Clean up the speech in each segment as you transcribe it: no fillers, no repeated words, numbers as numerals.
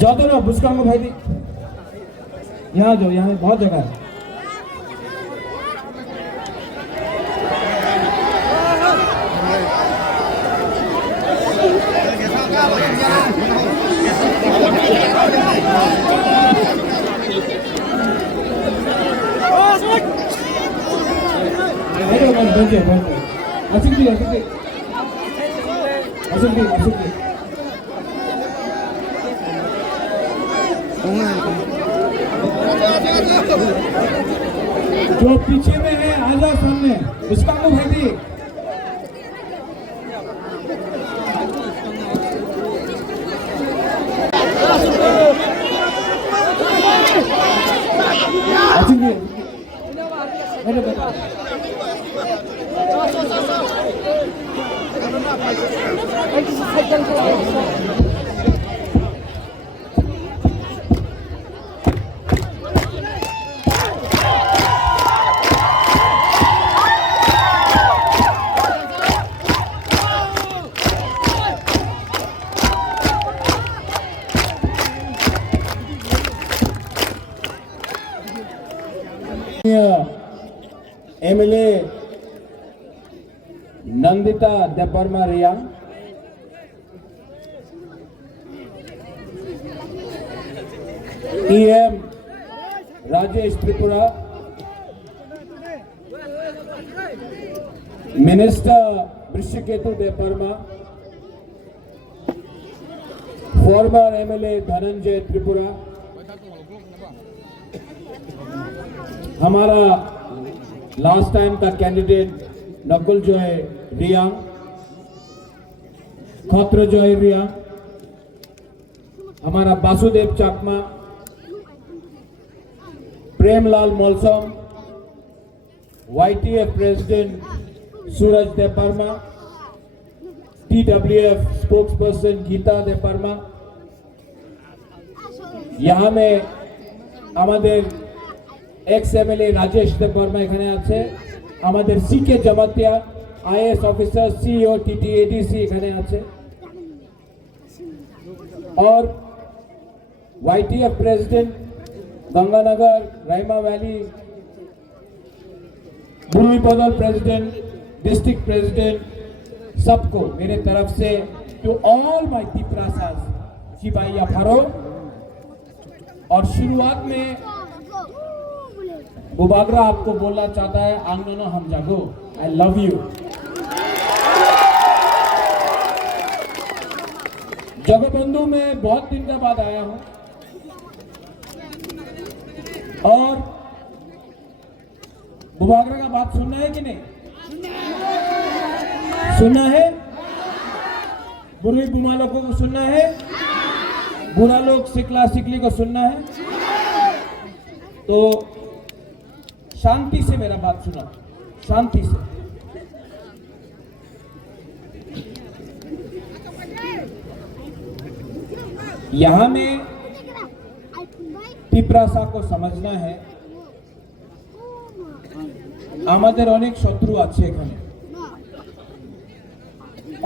जाओ तो ना बुस्कांगो भाई दी यहाँ जाओ, यहाँ बहुत जगह है। जो पीछे में है आजा सामने उसका को भाई दी एमएलए नंदिता देपरमा रिया, EM Rajesh Tripura, minister Vrishaketu देपरमा, farmer MLA Dhananjay Tripura, हमारा लास्ट टाइम का कैंडिडेट नकुल जॉय रिया, खत्र जॉय रिया, हमारा वासुदेव चाकमा, प्रेमलाल मौलसम, YTF प्रेसिडेंट सूरज देपरमा, TWF स्पोक्सपर्सन गीता देपरमा, यहाँ में हमारे एक्स एमएलए राजेश देपरमा एखाने आछे, हमारे CK Jamatia IAS officer CEO TTADC एखाने आछे, और YTF president Ganganagar Raima valley, भूमिपदल प्रेसिडेंट, डिस्ट्रिक्ट प्रेसिडेंट, सबको मेरे तरफ से टू ऑल माय तिप्रासास शिवाया फारो। और शुरुआत में बुबागरा आपको बोलना चाहता है, आंगनो हम जागो, आई लव यू। जगबंधु में बहुत दिन के बाद आया हूं और बुबागरा का बात सुनना है कि नहीं सुनना है? बुरी बुमा लोगों को सुनना है, बुरा लोग सिकला सिकली को सुनना है, तो शांति से मेरा बात सुना, शांति से। यहां में तिप्रासा को समझना है, আমাদের অনেক শত্রু আছে এখানে,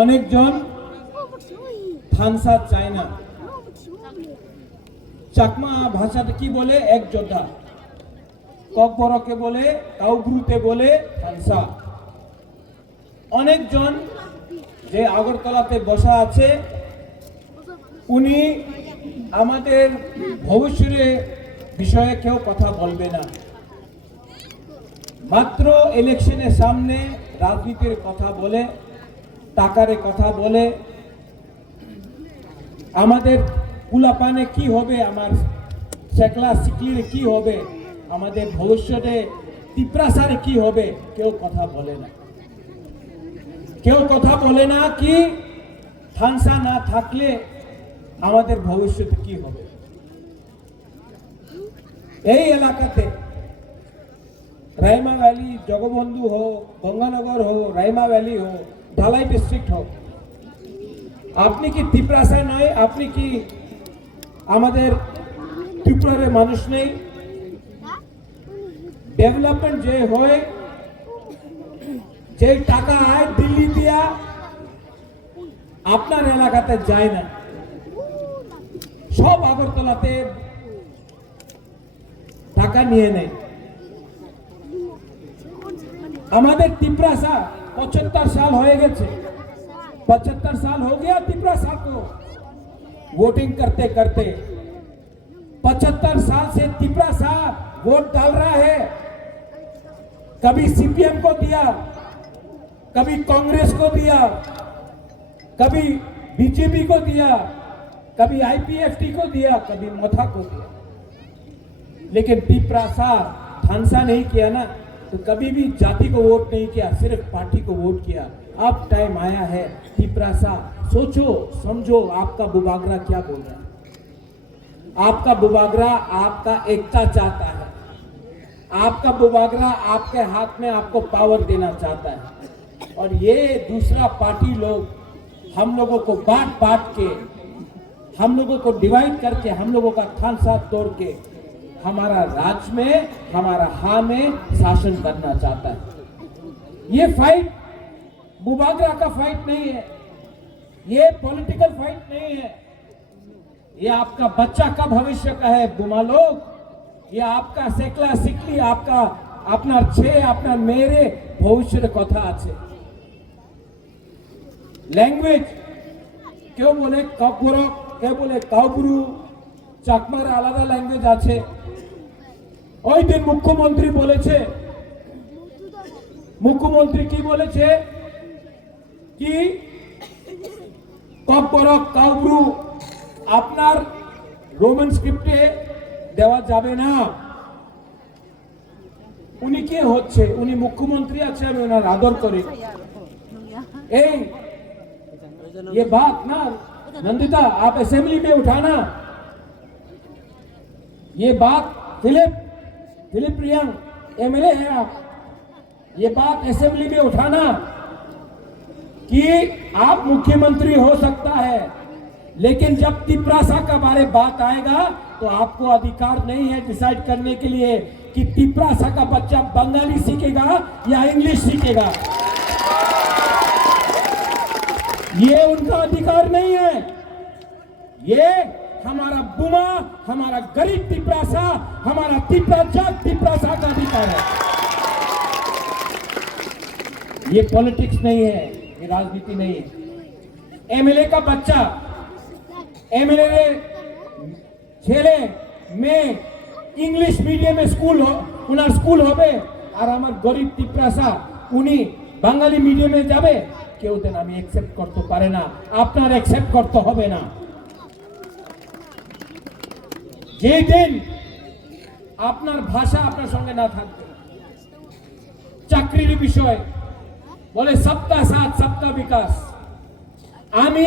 অনেকজন থানসা চায় না। চাকমা ভাষাতে কি বলে? এক যোদ্ধা। ককবরকে বলে, কাউগ্রুতে বলে থানসা। অনেকজন যে আগরতলাতে বসা আছে উনি আমাদের ভবিষ্যতের বিষয়ে কেউ কথা বলবে না, মাত্র ইলেকশনের সামনে রাজনীতির কথা বলে, টাকারে কথা বলে, আমাদের কুলাপানে কি হবে, আমার শেখলা সিকলির কি হবে, আমাদের ভবিষ্যতে তিপ্রাসারে কি হবে, কেউ কথা বলে না। কেউ কথা বলে না কি থানসা না থাকলে আমাদের ভবিষ্যতে কি হবে। এই এলাকাতে রাইমা ভ্যালি, জগবন্ধু हो, गंगानगर हो, রাইমা ভ্যালি हो, ঢালাই ডিস্ট্রিক্ট हो, আপনি কি তিপ্রাসা নয়? আপনি কি আমাদের ত্রিপুরার মানুষ নেই? ডেভেলপমেন্ট যে হয়, যে টাকা আয় দিল্লি দিয়া আপনার এলাকাতে যায় না, সব আগরতলাতে টাকা নিয়ে নেয়। আমাদের तिपरासा 75 साल हो गए, 75 साल हो गया तिपरासा को वोटिंग करते करते। 75 साल से तिपरासा वोट डाल रहा है। कभी सीपीएम को दिया, कभी कांग्रेस को दिया, कभी बीजेपी को दिया, कभी आईपीएफटी को दिया, कभी मोथा को दिया, लेकिन तिपरासा ठानसा नहीं किया ना, तो कभी भी जाति को वोट नहीं किया, सिर्फ पार्टी को वोट किया। अब टाइम आया है तिपरासा, सोचो समझो आपका बुबागरा क्या बोल रहा है। आपका बुबागरा आपका एकता चाहता है, आपका बुबागरा आपके हाथ में आपको पावर देना चाहता है। और ये दूसरा पार्टी लोग हम लोगों को बांट बांट के, हम लोगों को डिवाइड करके, हम लोगों का ठानसा तोड़ के हमारा राज्य में, हमारा हाँ में शासन करना चाहता है। ये फाइट बुबागरा का फाइट नहीं है, ये पॉलिटिकल फाइट नहीं है, ये आपका बच्चा का भविष्य का है बुमा लोग। ये आपका सेकला सिकली, आपका अपना छे अपना मेरे भविष्य कथा আছে। लैंग्वेज क्यों बोले कपुरक, क्यों बोले काबुरु, চাকমার আলাদা ল্যাঙ্গুয়েজ আছে। ওই দিন মুখ্যমন্ত্রী বলেছে, মুখ্যমন্ত্রী কি বলেছে কি কপরক কাবরু আপনার রোমান স্ক্রিপ্টে দেওয়া যাবে না। উনি কে হচ্ছে? উনি মুখ্যমন্ত্রী আছে, আমি ওনার আদর করি। এই ये बात ना नंदिता आप असेंबली में उठाना, ये बात फिलिप रियांग एमएलए है आप, ये बात असेंबली में उठाना कि आप मुख्यमंत्री हो सकता है, लेकिन जब तिपरासा का बारे बात आएगा तो आपको अधिकार नहीं है डिसाइड करने के लिए कि तिपरासा का बच्चा बंगाली सीखेगा या इंग्लिश सीखेगा। ये उनका अधिकार नहीं है, ये हमारा बुमा, हमारा गरीब तिपरासा, हमारा तिपरासा का अधिकार है। ये पॉलिटिक्स नहीं है, ये राजनीति नहीं है। एमएलए का बच्चा, एमएलए छेले में इंग्लिश मीडियम स्कूल हो, उनार स्कूल होबे, और हमार गरीब तिपरासा उनी बांगाली मीडियम में जाबे, কেউ দেন আমি অ্যাকসেপ্ট করতে পারে না, আপনার অ্যাকসেপ্ট করতে হবে না। যে দিন আপনার ভাষা আপনার সঙ্গে না থাকবে, চাকরির বিষয় বলে সবকা সাথ সবকা বিকাশ, আমি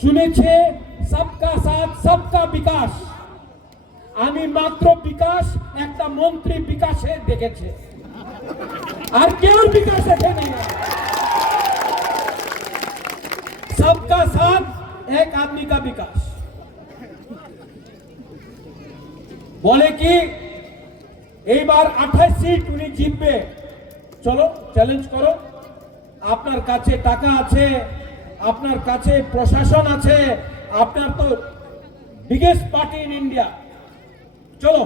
শুনেছি সবকা সাথ সবকা বিকাশ, আমি মাত্র বিকাশ একটা মন্ত্রী বিকাশে দেখেছে, আর কেউ বিকাশ দেখেনি। सबका साथ एक आदमी का विकास बोले कि এই বার 28 সিট উনি জিতবে, চলো চ্যালেঞ্জ করো, আপনার কাছে টাকা আছে, আপনার কাছে প্রশাসন আছে, আপনার তো বিগেস্ট পার্টি ইন ইন্ডিয়া, চলো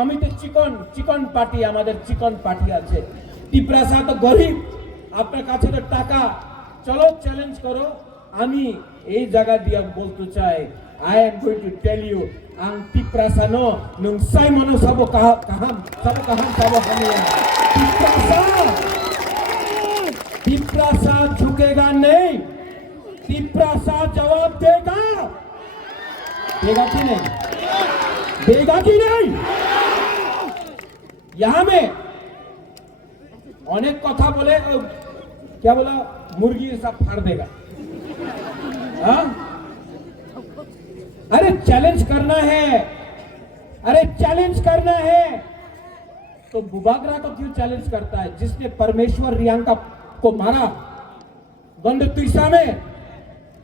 আমি তো চিকন পার্টি, আমাদের চিকন পার্টি আছে, তিপরাসা তো গরিব, আপনার কাছে তো টাকা, চলো চ্যালেঞ্জ করো। আমি এই জায়গা দিয়ে বলতে চাই, I am going to tell you আং তিপরাসানো নং সাইমনো সাবো কাহাম সাবো হামিয়া तिपरासा झुकेगा नहीं, तिपरासा जवाब देगा, देगा कि नहीं, देगा कि नहीं। यहां में अनेक कथा बोले, क्या बोला, मुर्गी सब फाड़ देगा। हाँ? अरे चैलेंज करना है, अरे चैलेंज करना है तो बुबागरा को क्यों चैलेंज करता है? जिसने परमेश्वर रियांका को मारा गंडतीसा में,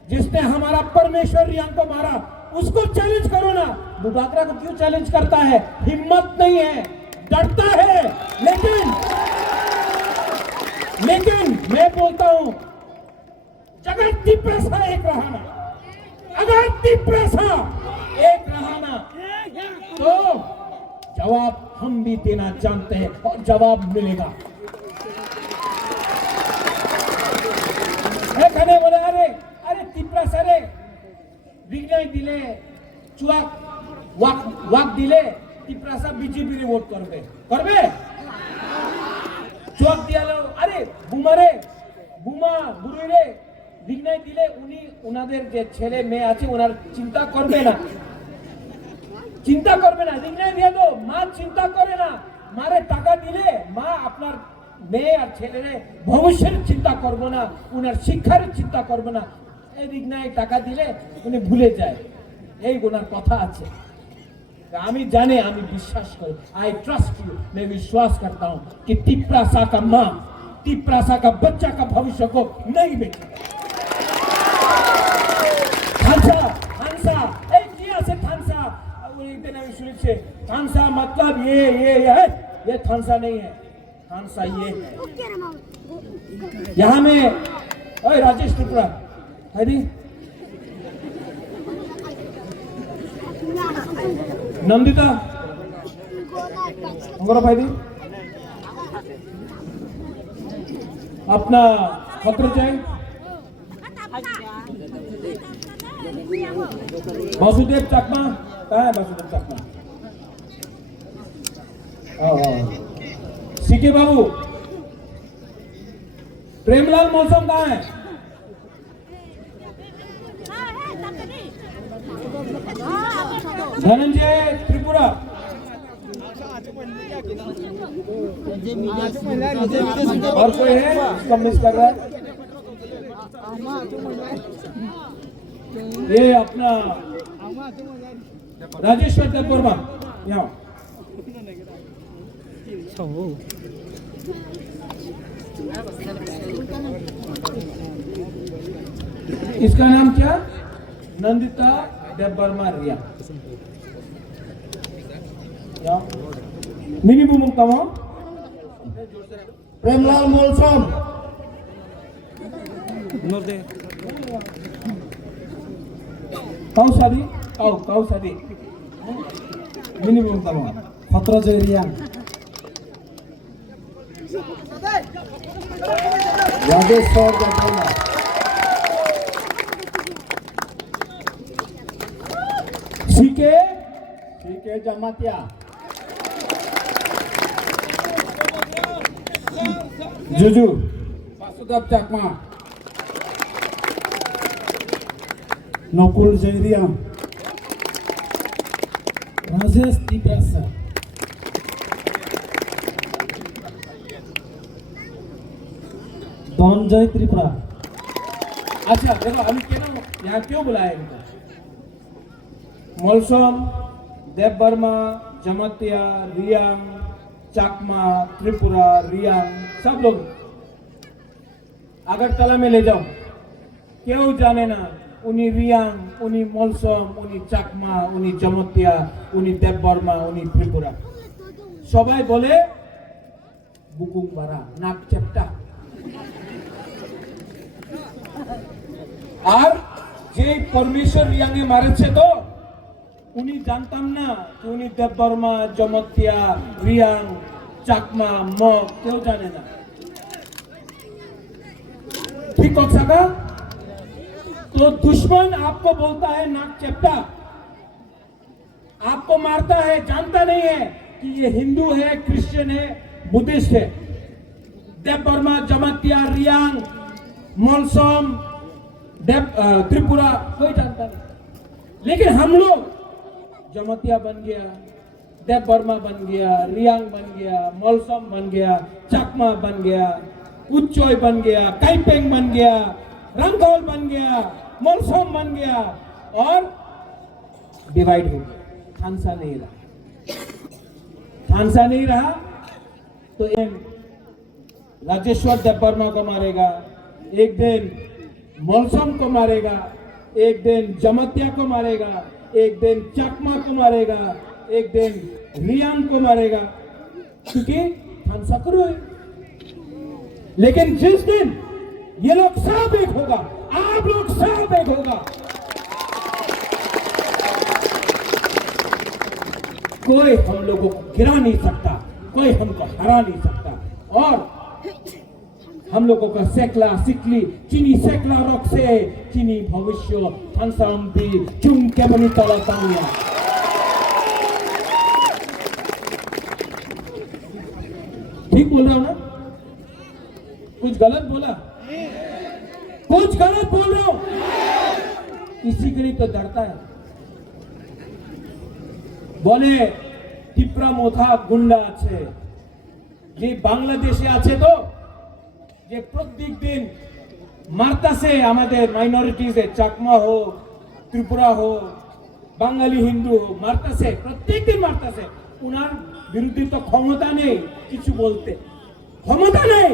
जिसने हमारा परमेश्वर रियांग को मारा, उसको चैलेंज करो ना। बुबागरा को क्यों चैलेंज करता है? हिम्मत नहीं है, डरता है। लेकिन मैं बोलता हूं, अगर तिपरासा एक रहा ना, अगर तिपरासा एक रहा ना तो जवाब हम भी देना जानते हैं और जवाब मिलेगा। এখানে বলে আরে আরে তিপ্রা সারে বিজয় দিলে চুয়াক ওয়াক ওয়াক দিলে তিপ্রা সা বিজেপি রে ভোট করবে করবে চুয়াক দিয়ালো আরে বুমারে বুমা বুড়িরে বিজয় দিলে উনি ওনাদের যে ছেলে মেয়ে আছে ওনার চিন্তা করবে না বিজয় দিয়ে তো মা চিন্তা করে না মারে টাকা দিলে মা আপনার মেয়ে আর ছেলেরে ভবিষ্যতের চিন্তা করবো না উনার শিক্ষার চিন্তা করবো না এই বিঘ্নায় টাকা দিলে উনি ভুলে যায় এই ওনার কথা আছে আমি জানি আমি বিশ্বাস করি आई ट्रस्ट यू मैं विश्वास करता हूं कि तिप्रासा का मां तिप्रासा का बच्चा का भविष्य को नहीं बेचेगा थानसा थानसा এই কি আছে थानसा ওই দিন আমি শুনেছি थानसा मतलब ये थानसा नहीं है थानसा ये है यहाँ में ओए राजेश त्रिपुरा है दी नंदिता हमारा भाई दी अपना पत्र चाहिए वासुदेव चकमा कहाँ है वासुदेव चकमा सीके बाबू प्रेमलाल मौसम कहाँ है धनंजय त्रिपुरा और कोई है इसको मिस कर रहा है ये अपना राजेश्वर देववर्मा यहाँ इसका नाम क्या नंदिता देववर्मा रिया मिनी बुमुंग तमा प्रेमलाल मौसम काउ शादी काउ शादी मिनी बुमुंग तमा खतरा जरिया राजेश्वर देववर्मा सीके जमातिया जुजू वासुदेव चकमा नकुल जैरिया राजेश तिप्रासा धनंजय त्रिपुरा अच्छा देखो अभी यहाँ क्यों बुलाया इनको मौसम देववर्मा जमातिया रियांग चाकमा त्रिपुरा रियांग सब लोग अगरतला में ले जाओ क्यों जाने ना उन्हीं रियांग उन्हीं मौसम उन्हीं चाकमा उन्हीं जमातिया उन्हीं देववर्मा उन्हीं त्रिपुरा सबाई बोले बुकुंग पारा नाक चेप्टा আর যে পরমেশ্বর রিয়াঙ্গে মারেছে তো উনি জানতাম না যে উনি দেববর্মা জমতিয়া রিয়াং চাকমা মগ কেউ জানে না ठीक हो सका तो दुश्मन आपको बोलता है नाक चेप्टा आपको मारता है जानता नहीं है कि ये हिंदू है क्रिश्चियन है बुद्धिस्ट है देवबर्मा जमातिया रियांग मौसम त्रिपुरा कोई जानता नहीं लेकिन हम लोग जमातिया बन गया देवबर्मा बन गया रियांग बन गया मौसम बन गया चाकमा बन गया उच्चोय बन गया काइपेंग बन गया रंगौल बन गया मौसम बन गया और डिवाइड हो गया थानसा नहीं रहा तो राजेश्वर देवबर्मा को मारेगा एक दिन मौसम को मारेगा एक दिन जमातिया को मारेगा एक दिन चकमा को मारेगा एक दिन रियांग को मारेगा क्योंकि थानसा करो है लेकिन जिस दिन ये लोग सब एक होगा आप लोग सब एक होगा कोई हम लोगों को गिरा नहीं सकता, कोई हमको हरा नहीं सकता। और हम लोगों का सेकला सिकली चीनी सेकला रॉक से चीनी भविष्य थानसाम्पी चुम केमनी तला तांगिया। ठीक बोल रहा हूं ना? कुछ गलत बोला? कुछ गलत बोल रहा हूं? किसी के लिए तो डरता है। बोले टिप्रा मोथा गुंडा আছে যে বাংলাদেশে আছে তো যে প্রত্যেক দিন মারতাছে আমাদের মাইনরিটিজে চাকমা হোক ত্রিপুরা হোক বাঙালি হিন্দু হোক মারতাছে প্রত্যেক দিন মারতাছে উনার বিরুদ্ধে তো ক্ষমতা নেই কিছু বলতে ক্ষমতা নেই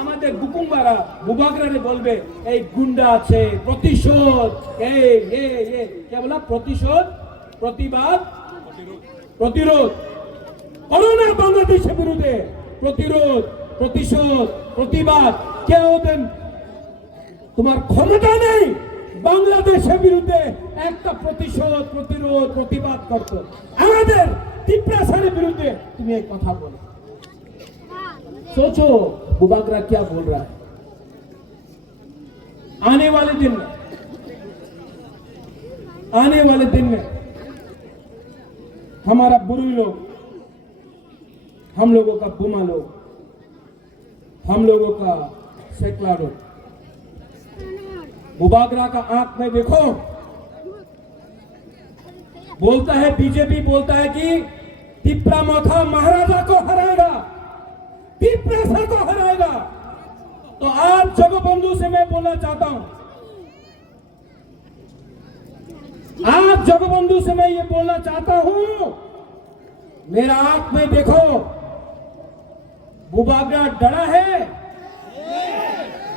আমাদের বুকুমবারা বুবাগরারে বলবে এই গুন্ডা আছে প্রতিশোধ এই কে বলা প্রতিশোধ প্রতিবাদ প্রতিরোধ করোনা বাংলাদেশের বিরুদ্ধে প্রতিরোধ প্রতিশোধ প্রতিবাদ কেউ দেন তোমার ক্ষমতা নেই বাংলাদেশের বিরুদ্ধে একটা প্রতিশোধ প্রতিরোধ প্রতিবাদ করতে আমাদের টিপ্রাসারের বিরুদ্ধে তুমি এই কথা বলো सोचो बुबागरा क्या बोल रहा है आने वाले दिन में हमारा बुरी लोग हम लोगों का बुमा लोग हम लोगों का सेकला लोग बुबागरा का आंख में देखो बोलता है बीजेपी बोलता है कि टिप्रा मोथा महाराजा को हराएगा टिप्रासा को हराएगा तो आज जगबंधु से मैं बोलना चाहता हूं आज जगबंधु से मैं ये बोलना चाहता हूं मेरा आंख में देखो बुबागरा डरा है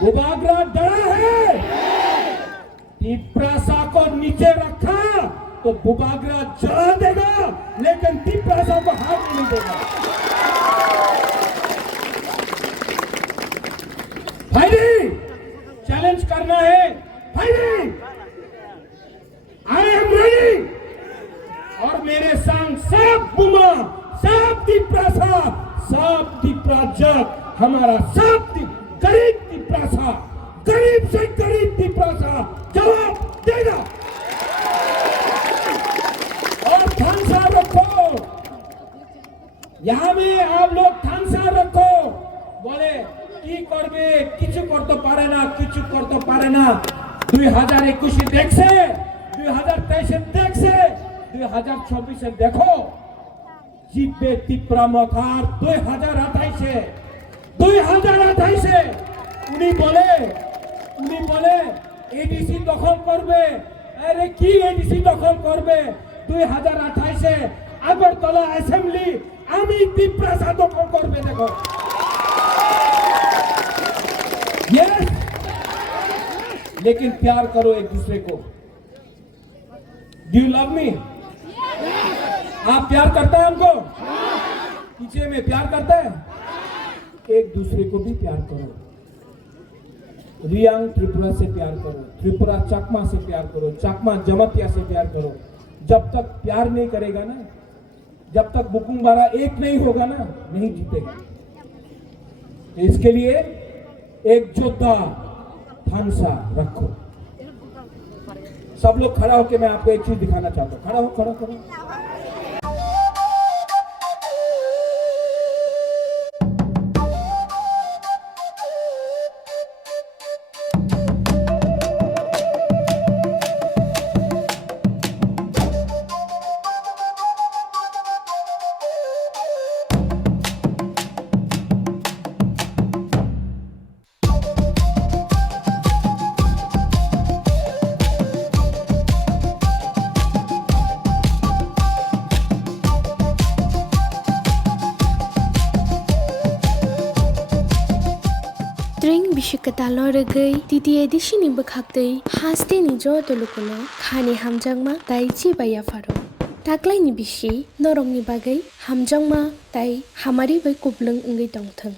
बुबागरा डरा है टिप्रासा को नीचे रखा तो बुबागरा जला देगा लेकिन टिप्रासा को हाथ नहीं देगा भाई चैलेंज करना है भाई आई एम रेडी और मेरे संग सब बुमा सब टिप्रासा सब टिप्राजक हमारा सब गरीब टिप्रासा गरीब से गरीब टिप्रासा जवाब देगा और ध्यान रखो यहाँ में आप लोग ध्यान रखो बोले কি করবে কিছু করতে পারে না কিছু করতে পারে না 2021 দেখছে 2023 দেখছে 2024 দেখো জিতবে টিপ্রা মথার 2028 উনি বলে এডিসি দখল করবে আরে কি এডিসি দখল করবে 2028 আগরতলা অ্যাসেম্বলি আমি টিপ্রাসা দখল করবে দেখো यस लेकिन प्यार करो एक दूसरे को डू यू लव मी आप प्यार करता है हमको पीछे में प्यार करता है एक दूसरे को भी प्यार करो रियांग त्रिपुरा से प्यार करो त्रिपुरा चकमा से प्यार करो चकमा जमतिया से प्यार करो जब तक प्यार नहीं करेगा ना जब तक बुकुमबारा एक नहीं होगा ना नहीं जीतेगा इसके लिए एक योद्धा थानसा रखो सब लोग खड़ा होकर मैं आपको एक चीज दिखाना चाहता हूं खड़ा करो Tring bishikatalo regai titi edisini bakhaktei haste ni jo tolukono khani hamjangma tai chi baya faro taklai ni bishi norong ni bagai hamjangma tai hamari bai kublung ngai tongthang